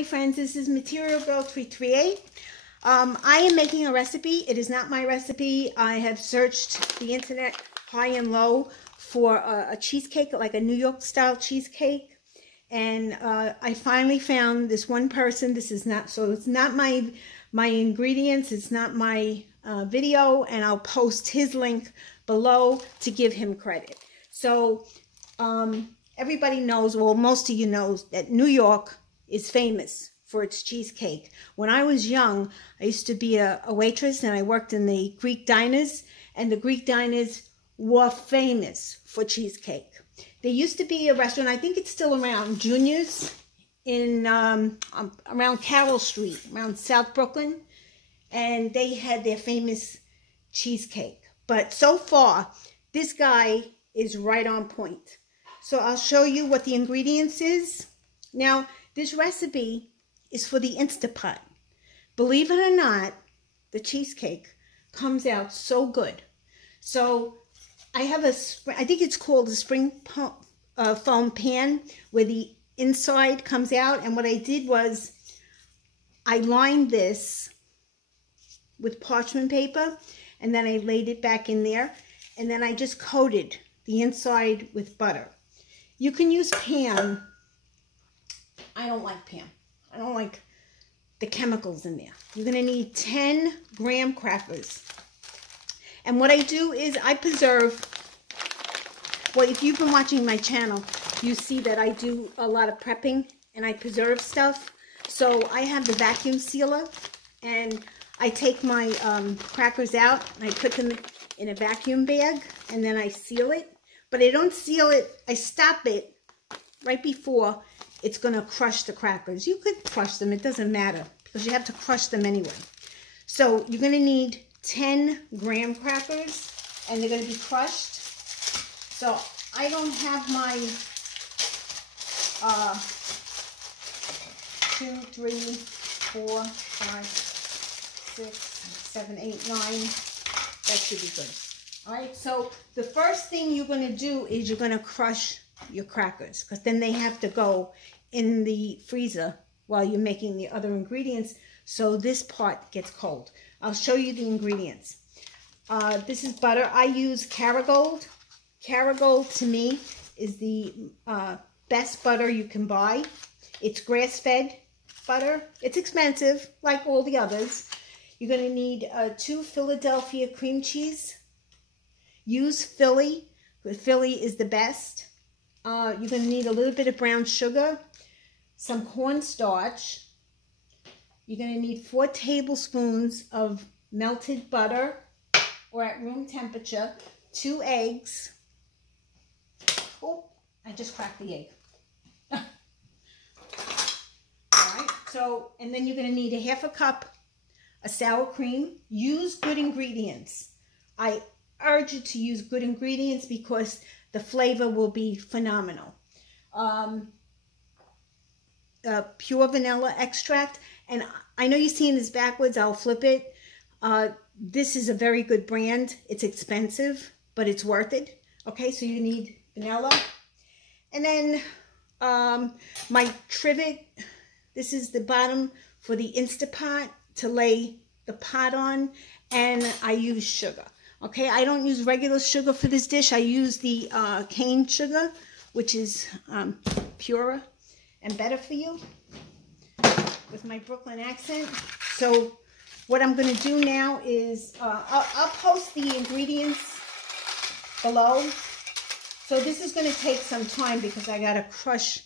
Hey friends, this is Material Girl 338. I am making a recipe. It is not my recipe. I have searched the internet high and low for a cheesecake, like a New York style cheesecake. And I finally found this one person. This is not, so it's not my ingredients. It's not my video. And I'll post his link below to give him credit. So everybody knows, well, most of you know that New York is famous for its cheesecake. When I was young, I used to be a waitress, and I worked in the Greek diners, and the Greek diners were famous for cheesecake. There used to be a restaurant, I think it's still around, Junior's, in around Carroll Street, around South Brooklyn, and they had their famous cheesecake. But so far, this guy is right on point. So I'll show you what the ingredients is. Now, this recipe is for the Instapot. Believe it or not, the cheesecake comes out so good. So I have I think it's called a spring foam pan, where the inside comes out. And what I did was I lined this with parchment paper, and then I laid it back in there, and then I just coated the inside with butter. You can use Pam. I don't like Pam. I don't like the chemicals in there. You're going to need 10 graham crackers. And what I do is I preserve, well, if you've been watching my channel, you see that I do a lot of prepping and I preserve stuff. So I have the vacuum sealer, and I take my crackers out and I put them in a vacuum bag, and then I seal it. But I don't seal it, I stop it right before it's going to crush the crackers. You could crush them, it doesn't matter, because you have to crush them anyway. So you're going to need 10 graham crackers, and they're going to be crushed. So I don't have my 2, 3, 4, 5, 6, 7, 8, 9. That should be good. All right, so the first thing you're going to do is you're going to crush your crackers, because then they have to go in the freezer while you're making the other ingredients, so this part gets cold. I'll show you the ingredients. This is butter. I use Kerrygold. Kerrygold, to me, is the best butter you can buy. It's grass-fed butter. It's expensive, like all the others. You're going to need 2 Philadelphia cream cheese. Use Philly. Philly is the best. You're going to need a little bit of brown sugar, some cornstarch. You're going to need 4 tablespoons of melted butter, or at room temperature, 2 eggs. Oh, I just cracked the egg. All right, so, and then you're going to need a 1/2 cup of sour cream. Use good ingredients. I urge you to use good ingredients because the flavor will be phenomenal. Pure vanilla extract. And I know you're seeing this backwards. I'll flip it. This is a very good brand. It's expensive, but it's worth it. Okay, so you need vanilla. And then my trivet. This is the bottom for the Instapot to lay the pot on. And I use sugar. Okay, I don't use regular sugar for this dish. I use the cane sugar, which is purer and better for you, with my Brooklyn accent. So what I'm going to do now is, I'll post the ingredients below. So this is going to take some time because I got to crush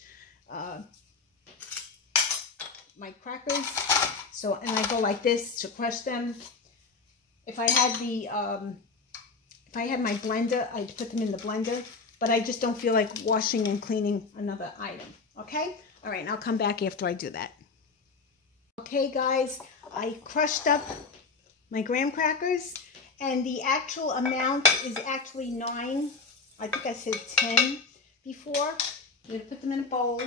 my crackers. So, and I go like this to crush them. If I had the, if I had my blender, I'd put them in the blender, but I just don't feel like washing and cleaning another item, okay? All right, and I'll come back after I do that. Okay, guys, I crushed up my graham crackers, and the actual amount is actually 9. I think I said 10 before. You're gonna put them in a bowl.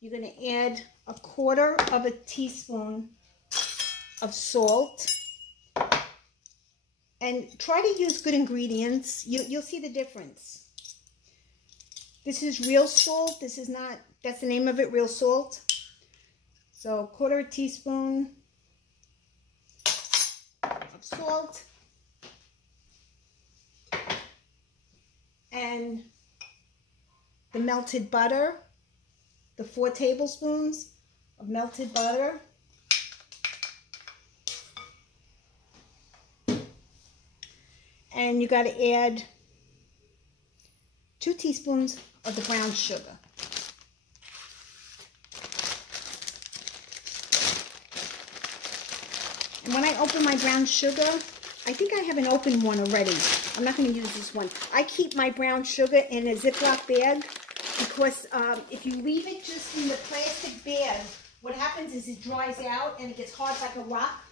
You're gonna add 1/4 teaspoon of salt. And try to use good ingredients. You'll see the difference. This is real salt. This is not, that's the name of it, real salt. So 1/4 teaspoon of salt. And the melted butter, the 4 tablespoons of melted butter. And you got to add 2 teaspoons of the brown sugar. And when I open my brown sugar, I think I have an open one already. I'm not going to use this one. I keep my brown sugar in a Ziploc bag because if you leave it just in the plastic bag, what happens is it dries out and it gets hard like a rock,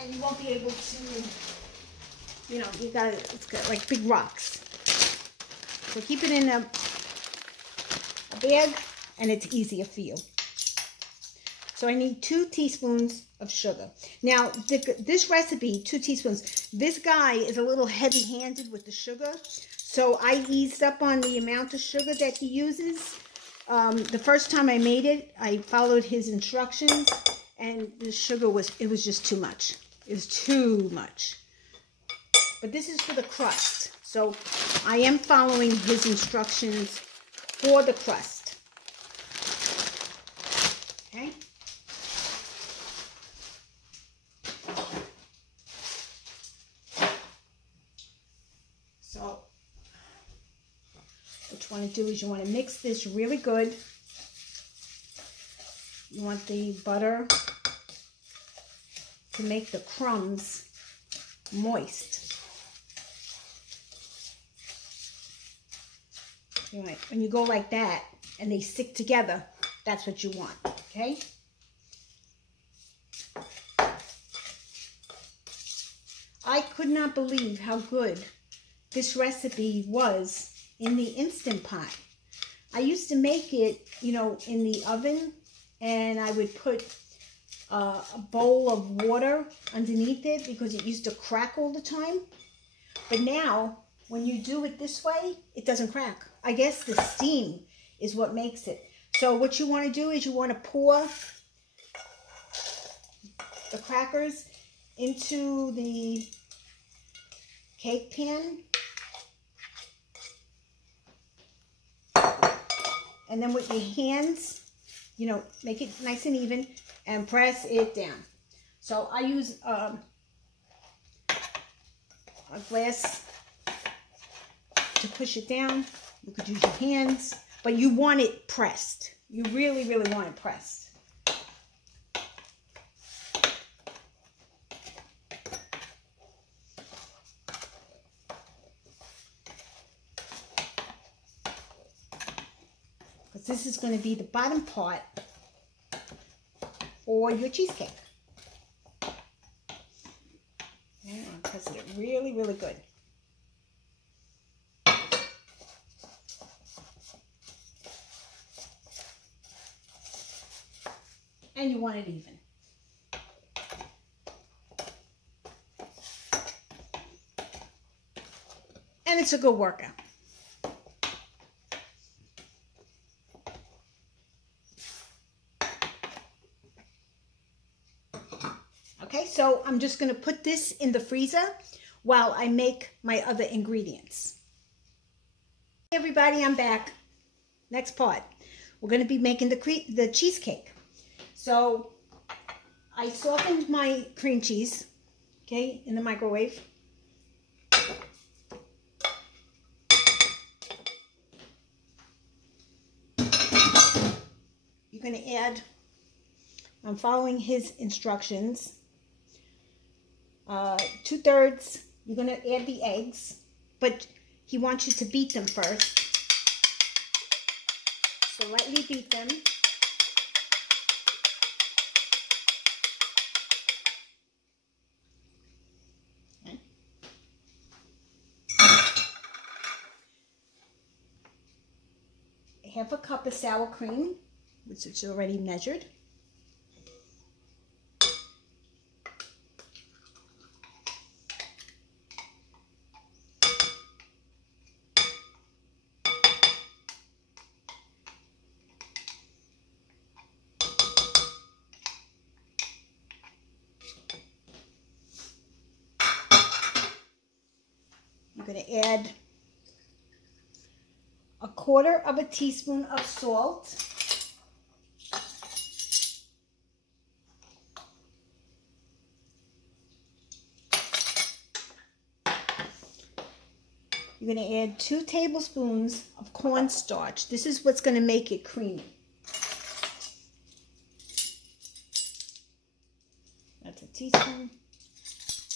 and you won't be able to, you know, it's got like big rocks. So keep it in a bag and it's easier for you. So I need 2 teaspoons of sugar. Now, this recipe, 2 teaspoons, this guy is a little heavy-handed with the sugar. So I eased up on the amount of sugar that he uses. The first time I made it, I followed his instructions, and the sugar was just too much. It was too much. But this is for the crust. So I am following his instructions for the crust. Okay? So what you want to do is you want to mix this really good. You want the butter to make the crumbs moist. Right. When you go like that and they stick together, that's what you want, okay? I could not believe how good this recipe was in the Instant Pot. I used to make it, you know, in the oven, and I would put a bowl of water underneath it because it used to crack all the time. But now, when you do it this way, it doesn't crack. I guess the steam is what makes it. So what you want to do is you want to pour the crackers into the cake pan. And then with your hands, you know, make it nice and even and press it down. So I use a glass to push it down. You could use your hands, but you want it pressed. You really, really want it pressed. Because this is going to be the bottom part for your cheesecake. Yeah, press it really, really good. And you want it even. And it's a good workout. Okay, so I'm just going to put this in the freezer while I make my other ingredients. Hey everybody, I'm back. Next part. We're going to be making the cheesecake. So I softened my cream cheese, okay, in the microwave. You're going to add, I'm following his instructions, 2/3, you're going to add the eggs, but he wants you to beat them first. So lightly beat them. Half a cup of sour cream, which is already measured. You're going to add a quarter of a teaspoon of salt. You're going to add 2 tablespoons of cornstarch. This is what's going to make it creamy. That's a teaspoon,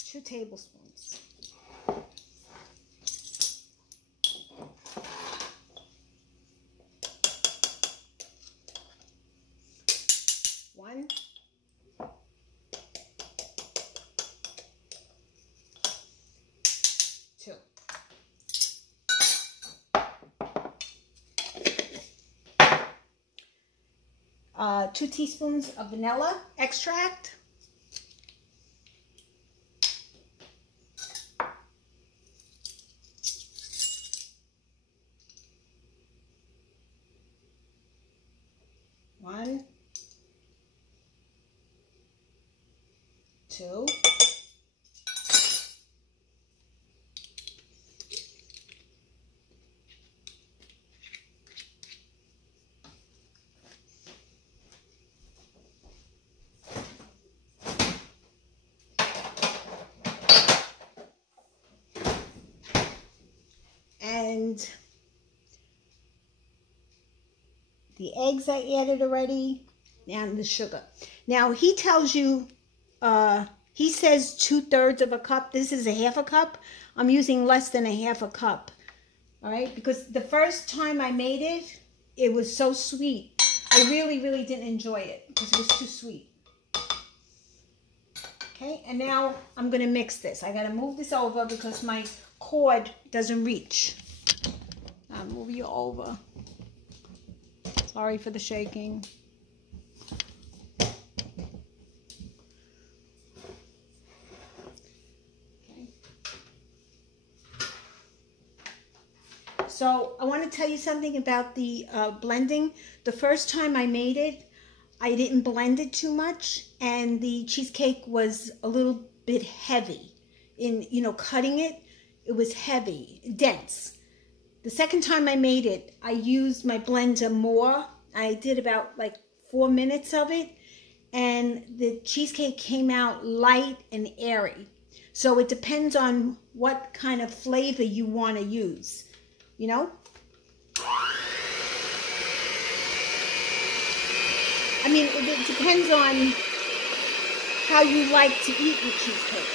2 tablespoons. One. 2. 2 teaspoons of vanilla extract. One, 2. And the eggs I added already, and the sugar. Now he tells you, he says 2/3 of a cup. This is a half a cup. I'm using less than a half a cup. All right, because the first time I made it, it was so sweet. I really didn't enjoy it because it was too sweet. Okay, and now I'm gonna mix this. I gotta move this over because my cord doesn't reach. I'll move you over. Sorry for the shaking. Okay. So I want to tell you something about the blending. The first time I made it, I didn't blend it too much, and the cheesecake was a little bit heavy. In, you know, cutting it, it was heavy, dense. The second time I made it, I used my blender more. I did about like 4 minutes of it, and the cheesecake came out light and airy. So it depends on what kind of flavor you want to use, you know? I mean, it depends on how you like to eat your cheesecake.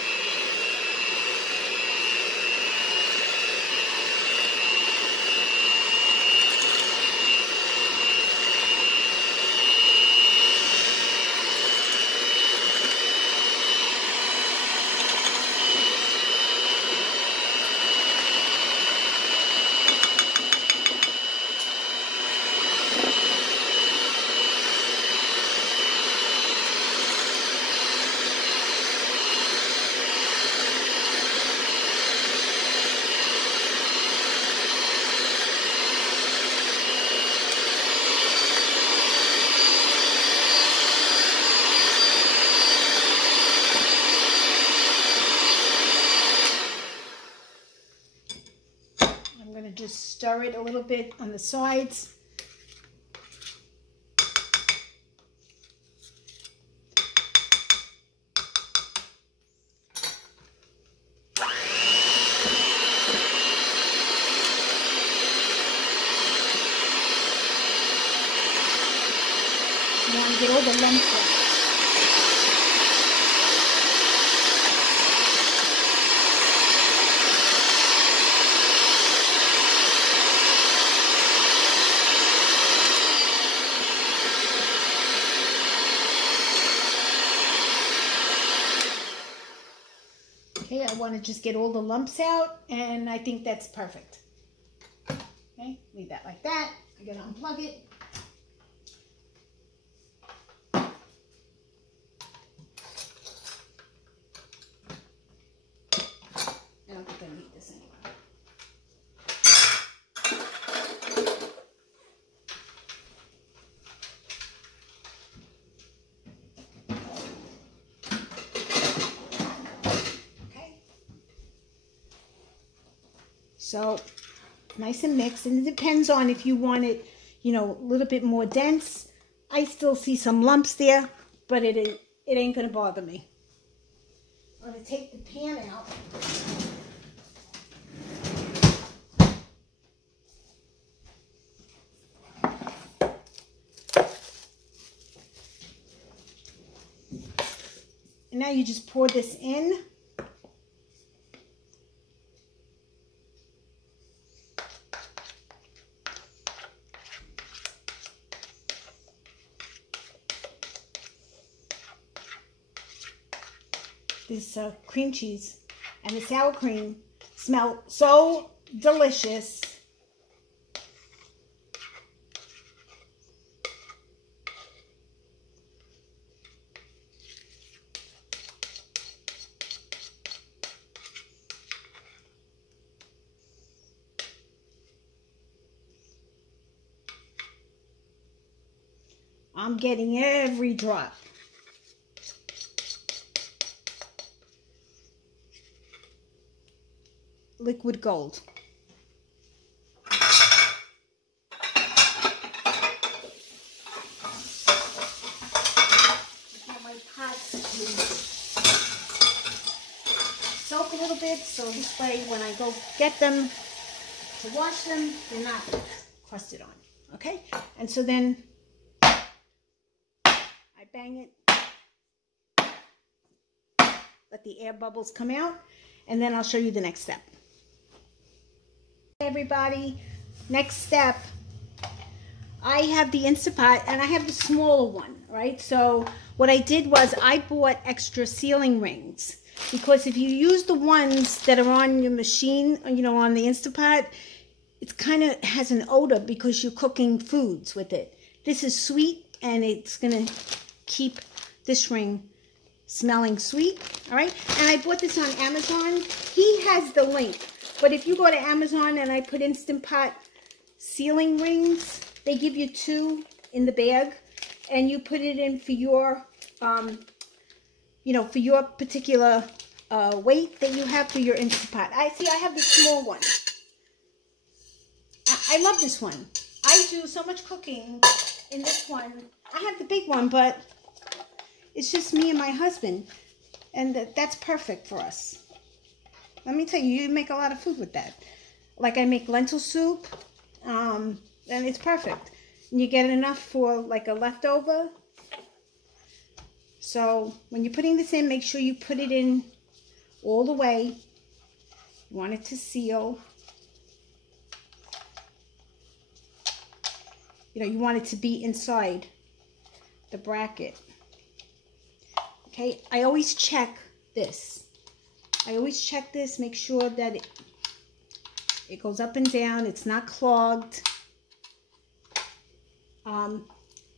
Just stir it a little bit on the sides. You want to get all the lumps out. Okay, I want to just get all the lumps out, and I think that's perfect. Okay, leave that like that. I gotta unplug it. I don't think I need this anymore. So nice and mixed, and it depends on if you want it, you know, a little bit more dense. I still see some lumps there, but it ain't gonna bother me. I'm gonna take the pan out. And now you just pour this in. This cream cheese and the sour cream smell so delicious. I'm getting every drop. Liquid gold. My pots soak a little bit, so this way when I go get them to wash them, they're not crusted on. Okay? And so then I bang it, let the air bubbles come out, and then I'll show you the next step. Everybody, next step, I have the Instant Pot and I have the smaller one, right? So what I did was I bought extra sealing rings, because if you use the ones that are on your machine, you know, on the Instant Pot, it kind of has an odor because you're cooking foods with it. This is sweet, and it's gonna keep this ring smelling sweet. All right, and I bought this on Amazon. He has the link, but if you go to Amazon and I put Instant Pot sealing rings, they give you 2 in the bag, and you put it in for your you know, for your particular weight that you have for your Instant Pot. I have the small one. I love this one. I do so much cooking in this one. I have the big one, but it's just me and my husband, and that's perfect for us. Let me tell you, you make a lot of food with that. Like I make lentil soup, and it's perfect. And you get enough for like a leftover. So when you're putting this in, make sure you put it in all the way. You want it to seal. You know, you want it to be inside the bracket. Okay, I always check this. I always check this, make sure that it goes up and down, it's not clogged. And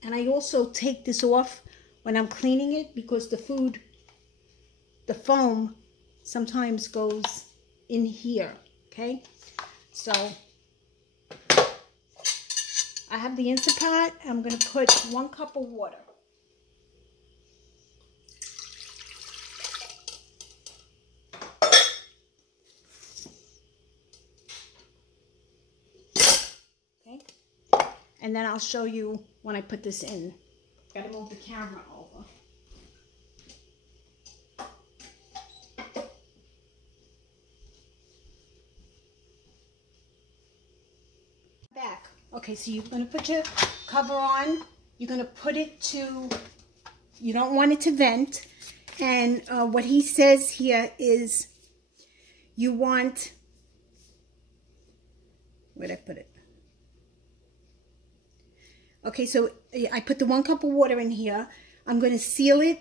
I also take this off when I'm cleaning it, because the foam sometimes goes in here, okay? So I have the Instant Pot. I'm gonna put 1 cup of water. And then I'll show you when I put this in. Gotta move the camera over. Back. Okay, so you're gonna put your cover on. You're gonna put it to, you don't want it to vent. And what he says here is you want, where'd I put it? Okay, so I put the 1 cup of water in here. I'm going to seal it,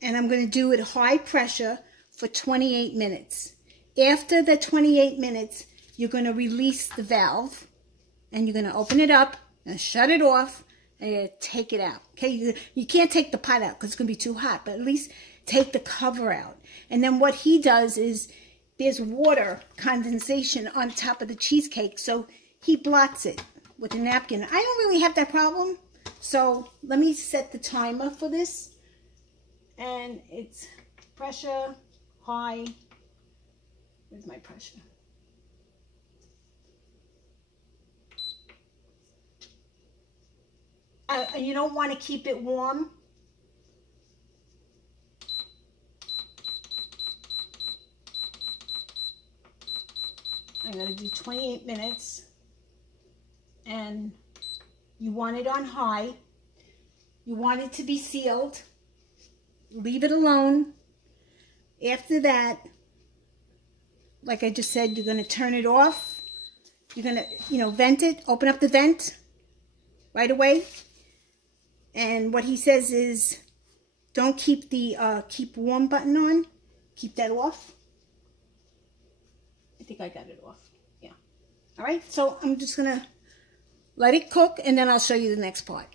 and I'm going to do it high pressure for 28 minutes. After the 28 minutes, you're going to release the valve, and you're going to open it up and shut it off, and you're going to take it out. Okay, you can't take the pot out because it's going to be too hot, but at least take the cover out. And then what he does is there's water condensation on top of the cheesecake, so he blots it with a napkin. I don't really have that problem, so let me set the timer for this, and it's pressure high. Where's my pressure? You don't want to keep it warm. I'm going to do 28 minutes. And you want it on high. You want it to be sealed. Leave it alone. After that, like I just said, you're going to turn it off. You're going to, vent it. Open up the vent right away. And what he says is, don't keep the keep warm button on. Keep that off. I think I got it off. Yeah. All right. So I'm just going to let it cook, and then I'll show you the next part.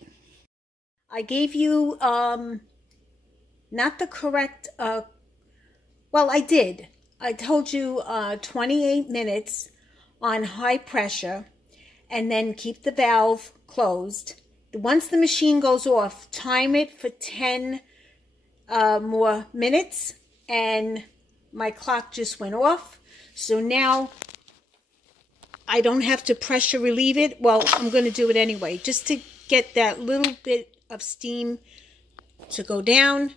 I gave you not the correct, well, I did. I told you 28 minutes on high pressure, and then keep the valve closed. Once the machine goes off, time it for 10 more minutes, and my clock just went off. So now I don't have to pressure relieve it. Well, I'm going to do it anyway, just to get that little bit of steam to go down.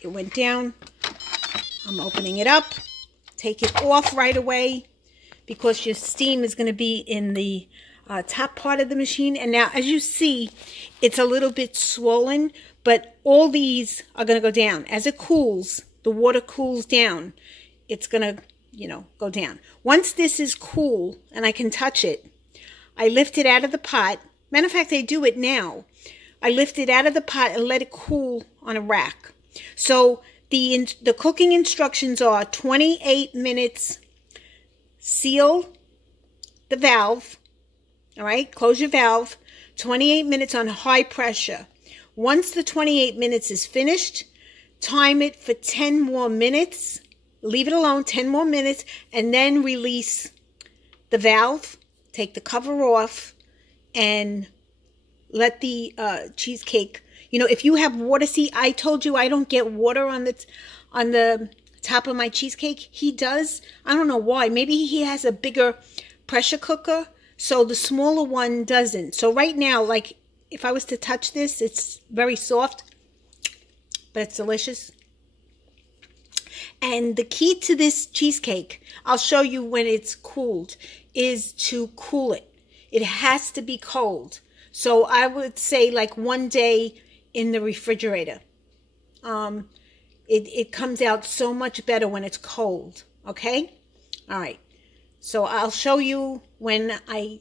It went down. I'm opening it up. Take it off right away because your steam is going to be in the top part of the machine. And now, as you see, it's a little bit swollen, but all these are going to go down. As it cools, the water cools down, it's going to, go down. Once this is cool and I can touch it, I lift it out of the pot. Matter of fact, I do it now. I lift it out of the pot and let it cool on a rack. So the cooking instructions are 28 minutes, seal the valve, all right, close your valve, 28 minutes on high pressure. Once the 28 minutes is finished, time it for 10 more minutes, leave it alone 10 more minutes, and then release the valve, take the cover off, and let the cheesecake, if you have water, see, I told you I don't get water on the top of my cheesecake. He does. I don't know why. Maybe he has a bigger pressure cooker, so the smaller one doesn't. So right now, like, if I was to touch this, it's very soft, but it's delicious. And the key to this cheesecake, I'll show you when it's cooled, is to cool it. It has to be cold. So I would say like 1 day in the refrigerator. It comes out so much better when it's cold. Okay? All right. So I'll show you when I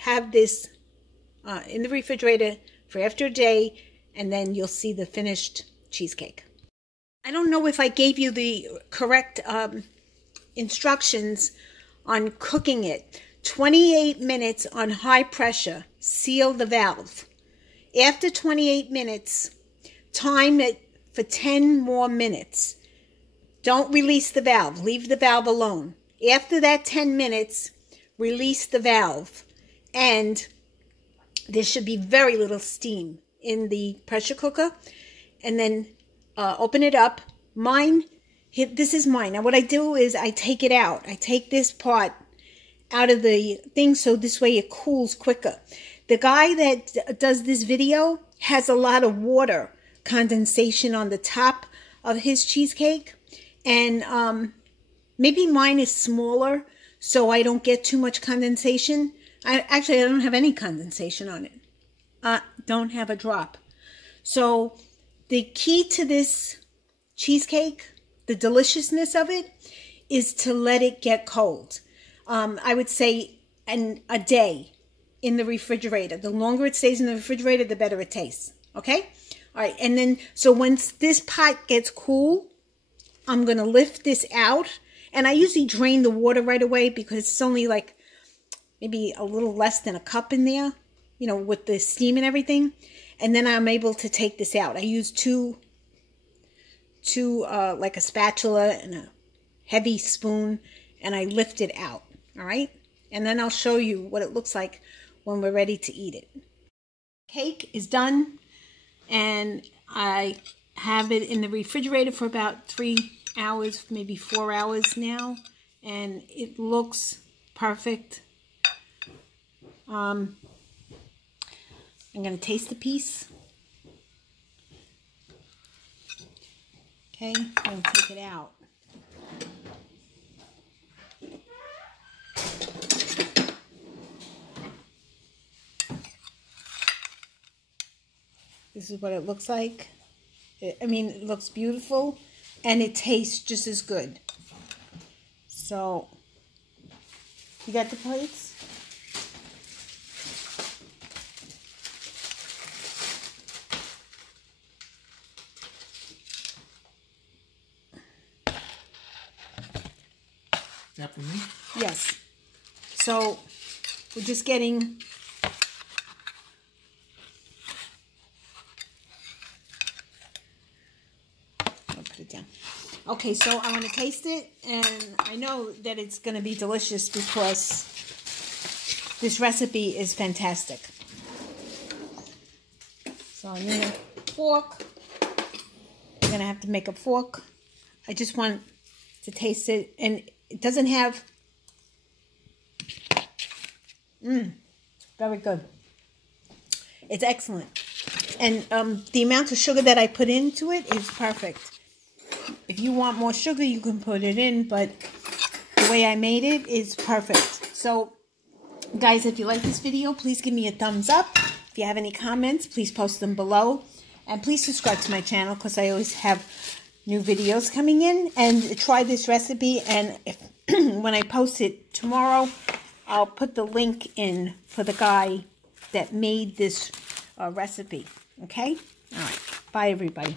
have this in the refrigerator for after a day, and then you'll see the finished cheesecake. I don't know if I gave you the correct instructions on cooking it. 28 minutes on high pressure. Seal the valve. After 28 minutes, time it for 10 more minutes. Don't release the valve. Leave the valve alone. After that 10 minutes, release the valve. And there should be very little steam in the pressure cooker. And then open it up. This is mine. Now what I do is I take it out. I take this part out of the thing so this way it cools quicker. The guy that does this video has a lot of water condensation on the top of his cheesecake. And maybe mine is smaller so I don't get too much condensation. I don't have any condensation on it. Don't have a drop. So the key to this cheesecake, the deliciousness of it, is to let it get cold. I would say a day in the refrigerator. The longer it stays in the refrigerator, the better it tastes. Okay? All right. And then, so once this pot gets cool, I'm going to lift this out. And I usually drain the water right away because it's only like maybe a little less than a cup in there, with the steam and everything. And then I'm able to take this out. I use two like a spatula and a heavy spoon, and I lift it out. All right. And then I'll show you what it looks like when we're ready to eat it. Cake is done, and I have it in the refrigerator for about 3 hours, maybe 4 hours now, and it looks perfect. I I'm going to taste the piece. Okay, I'm going to take it out. This is what it looks like. I mean, it looks beautiful, and it tastes just as good. So, you got the plates? Is that for me? Yes. So, we're just getting... I'll put it down. Okay, so I want to taste it, and I know that it's going to be delicious because this recipe is fantastic. So I need a fork. I'm going to have to make a fork. I just want to taste it, and it doesn't have... Very good. It's excellent. And the amount of sugar that I put into it is perfect. If you want more sugar, you can put it in, but the way I made it is perfect. So, guys, if you like this video, please give me a thumbs up. If you have any comments, please post them below. And please subscribe to my channel because I always have new videos coming in. And try this recipe, and if when I post it tomorrow, I'll put the link in for the guy that made this recipe. Okay? All right. Bye, everybody.